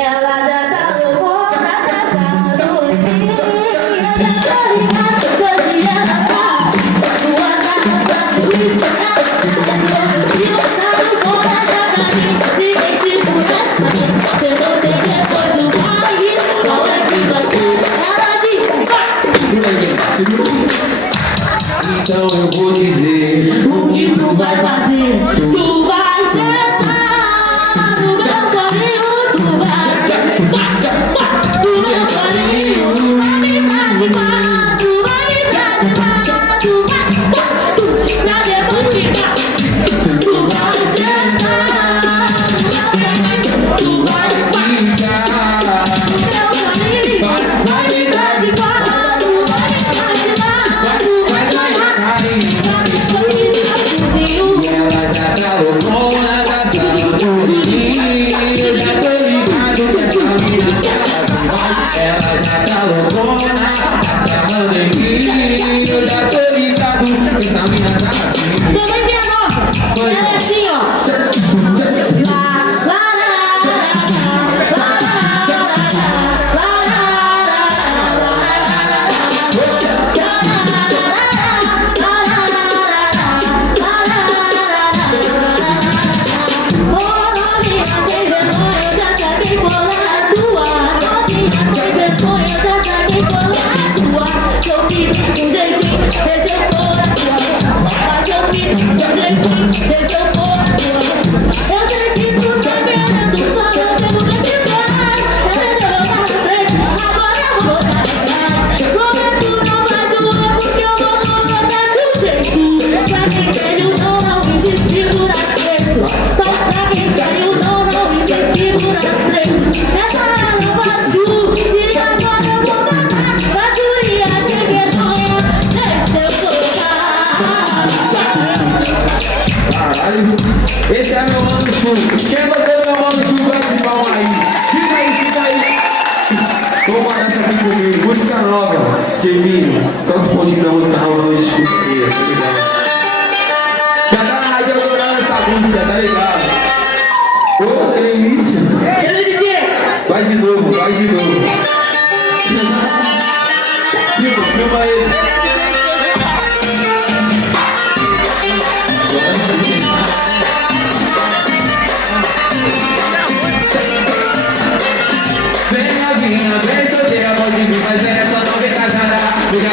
Ela já tá louca pra casar no dia. Eu já tô ligado que hoje ela tá. Tua casa tá feliz, tá no coragem pra mim. Ninguém segura essa. Cê não tem depois do baile. Qual é que vai ser? Ela disse, vai! Então eu vou dizer O que tu vai fazer? Tu vai sentar no meu colinho, tu vai no meu colinho, vai me dar de quatro, vai me dar de quatro, pra depois ficar. Tu vai sentar, tu vai ficar no meu colinho, vai me dar de quatro, vai me dar de quatro, vai ganhar carinho. e ela já tá loucona da saúde. Eu já tô ligado que essa mina tá viva. Ela já tá loucona da saúde. Eu já tô ligado que essa mina tá viva. Também tem a nova, ela é assim, ó. Esse é meu Mano Sul. Quem botou meu Mano Sul vai de palma aí. Fica aí, fica aí. Vamos mandar essa aqui comigo. Música nova, Jeiminho. Só que o pontinho da música rolando escuta aí, tá ligado?